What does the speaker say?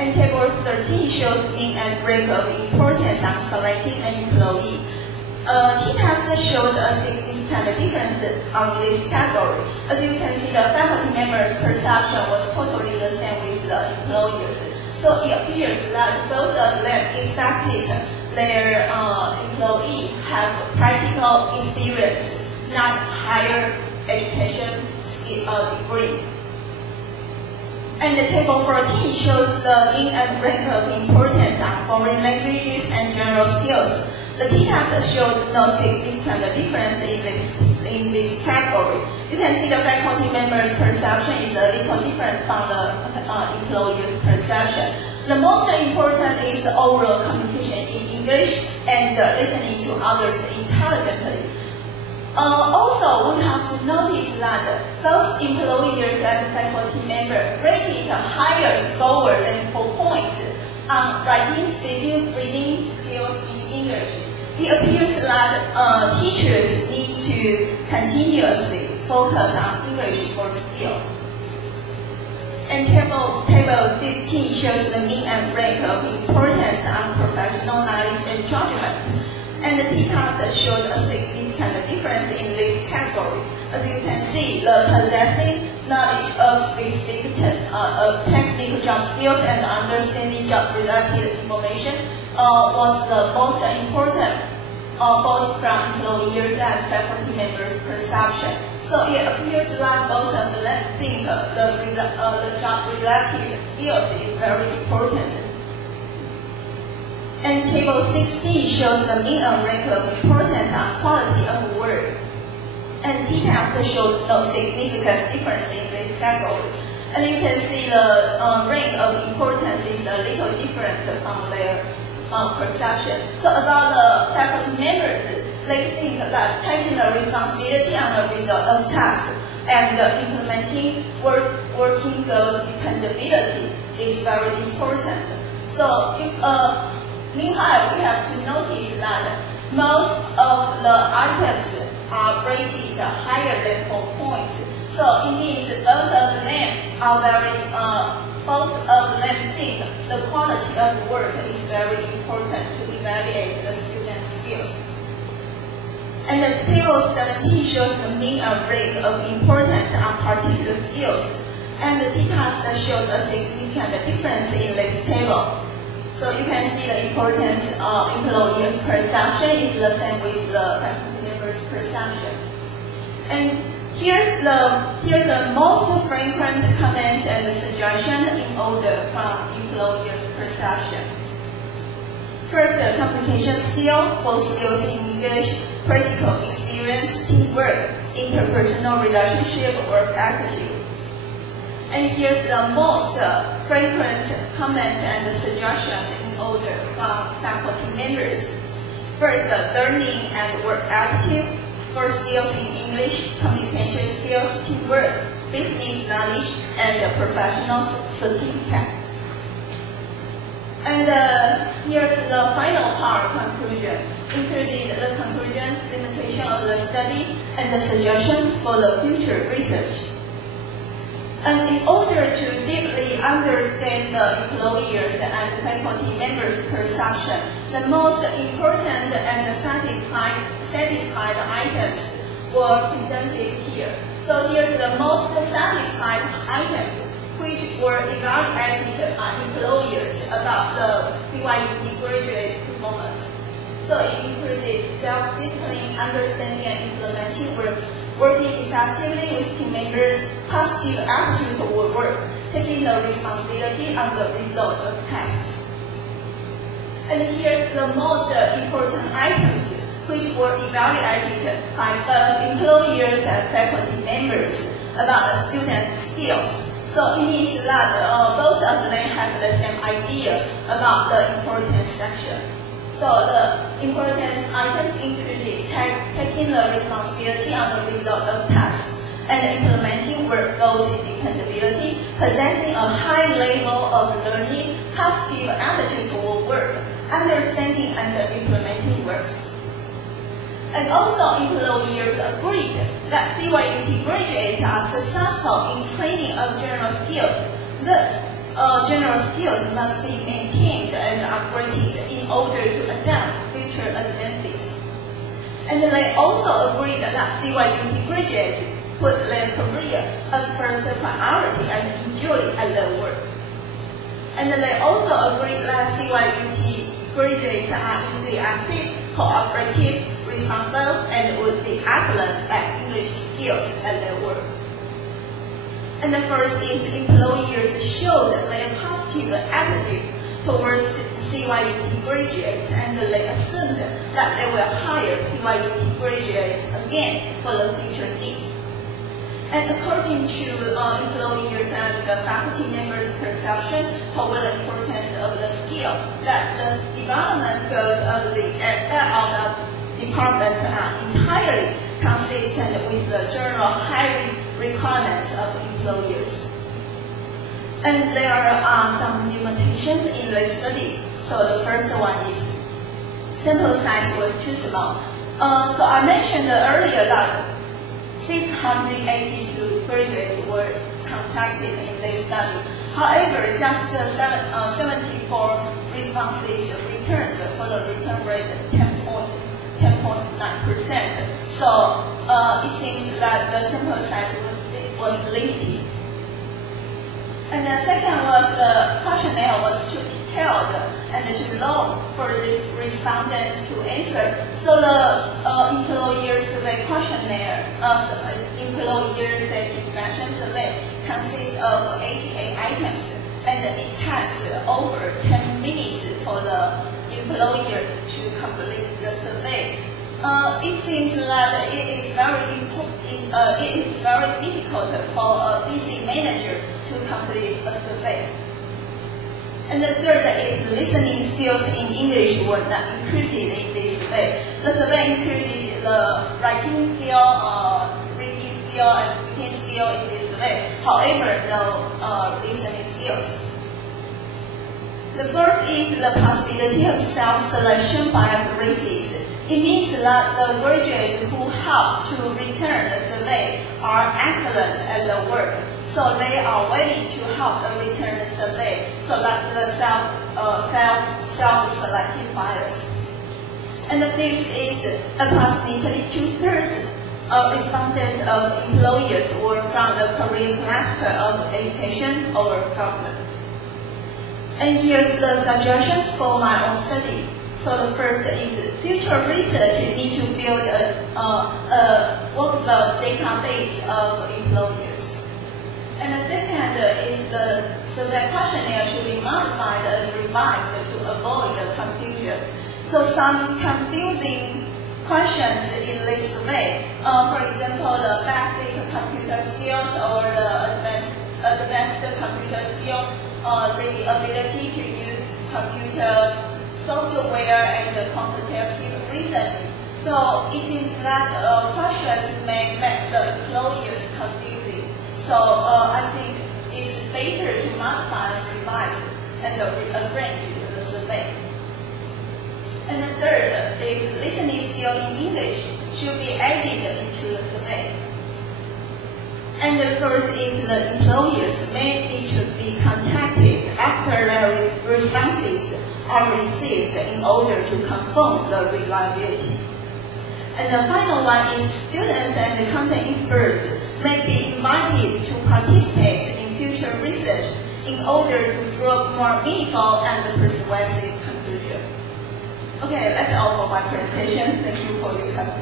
And table 13 shows mean and break of importance on selecting an employee. T-test showed a significant difference on this category. As you can see, the faculty members' perception was totally the same with the employers. So it appears that both of them expected their employee have practical experience, not higher education degree. And the table 14 shows the mean and rank of importance on foreign languages and general skills. The T-test showed no significant difference in this category. You can see the faculty members' perception is a little different from the employees' perception. The most important is the overall communication in English and listening to others intelligently. Also, we have to notice that both employers and faculty members rated a higher score than 4 points on writing, speaking, reading skills in English. It appears that teachers need to continuously focus on English for skill. And table 15 shows the mean and rank of importance on professional knowledge and judgment. And the T-test showed a significant difference in this category. As you can see, the possessing knowledge of specific technical job skills and understanding job-related information was the most important, both from employers and faculty members' perception. So it appears that both of them think the job-related skills is very important. And table 16 shows the mean and rank of importance on quality of work. And T-test showed no significant difference in this category. And you can see the rank of importance is a little different from their perception. So about the faculty members, they think that taking the responsibility on the result of task and implementing working goals dependability is very important. So meanwhile, we have to notice that most of the items are rated higher than 4 points. So it means both of them are both of them think the quality of work is very important to evaluate the student's skills. And the table 17 shows the mean and rank of importance on particular skills. And the T-test showed a significant difference in this table. So you can see the importance of employers' perception is the same with the faculty members' perception. And here's the most frequent comments and suggestions in order from employers' perception. First, communication skill, full skills in English, practical experience, teamwork, interpersonal relationship, work attitude. And here's the most frequent comments and suggestions in order from faculty members. First, learning and work attitude, for skills in English, communication skills, teamwork, business knowledge, and professional certificate. And here's the final part, conclusion, including the conclusion, limitation of the study, and the suggestions for the future research. And in order to deeply understand the employers and faculty members' perception, the most important and satisfied items were presented here. So here's the most satisfied items which were evaluated by employers about the CYUT graduates' performance. So it included self-discipline, understanding and implementing works, working effectively with team members, positive attitude toward work, taking the responsibility on the result of tasks. And here's the most important items which were evaluated by both employers and faculty members about the students' skills. So it means that both of them have the same idea about the important section. So the important items included taking the responsibility on the result of tasks and implementing work goals in dependability, possessing a high level of learning, positive attitude toward work, understanding and implementing works. And also employers agreed that CYUT graduates are successful in training of general skills. Thus, general skills must be maintained and upgraded in order to adapt future advances. And they also agreed that CYUT graduates put their career as first priority and enjoy at their work. And they also agreed that CYUT graduates are enthusiastic, cooperative, responsible, and would be excellent at English skills at their work. And the first is employers showed their positive attitude towards CYUT graduates, and they assumed that they will hire CYUT graduates again for the future needs. And according to employers and the faculty members' perception toward the importance of the skill, that the development goals of the department are entirely consistent with the general hiring requirements of employers. And there are some limitations in this study. So the first one is sample size was too small. So I mentioned earlier that 682 graduates were contacted in this study. However, just 74 responses returned for the return rate 10.9%. So it seems that the sample size was limited. And the second was the questionnaire was too detailed and too long for the respondents to answer. So the employer survey questionnaire, employer satisfaction survey consists of 88 items, and it takes over 10 minutes for the employers to complete the survey. It seems that it is very difficult for a busy manager to complete a survey. And the third is listening skills in English were not included in this survey. The survey included the writing skill, reading skill, and speaking skill in this survey. However, no listening skills. The first is the possibility of self-selection bias races. It means that the graduates who help to return the survey are excellent at their work, so they are willing to help return the survey. So that's the self-selecting bias. And the fifth is approximately 2/3 of respondents of employers were from the career cluster of education or government. And here's the suggestions for my own study. So the first is future research need to build a workable database of employers. And the second is the survey questionnaire should be modified and revised to avoid confusion. So some confusing questions in this survey, for example, the basic computer skills or the advanced computer skill, the ability to use computer software and quantitative reasoning. So it seems that questions may make the employers confusing. So I think it's better to modify and revise and rearrange the survey. And the third is listening skill in English should be added into the survey. And the first is the employers may need to be contacted after their responses are received in order to confirm the reliability. And the final one is students and the content experts may be invited to participate in future research in order to draw more meaningful and persuasive conclusions. Okay, that's all for my presentation. Thank you for your time.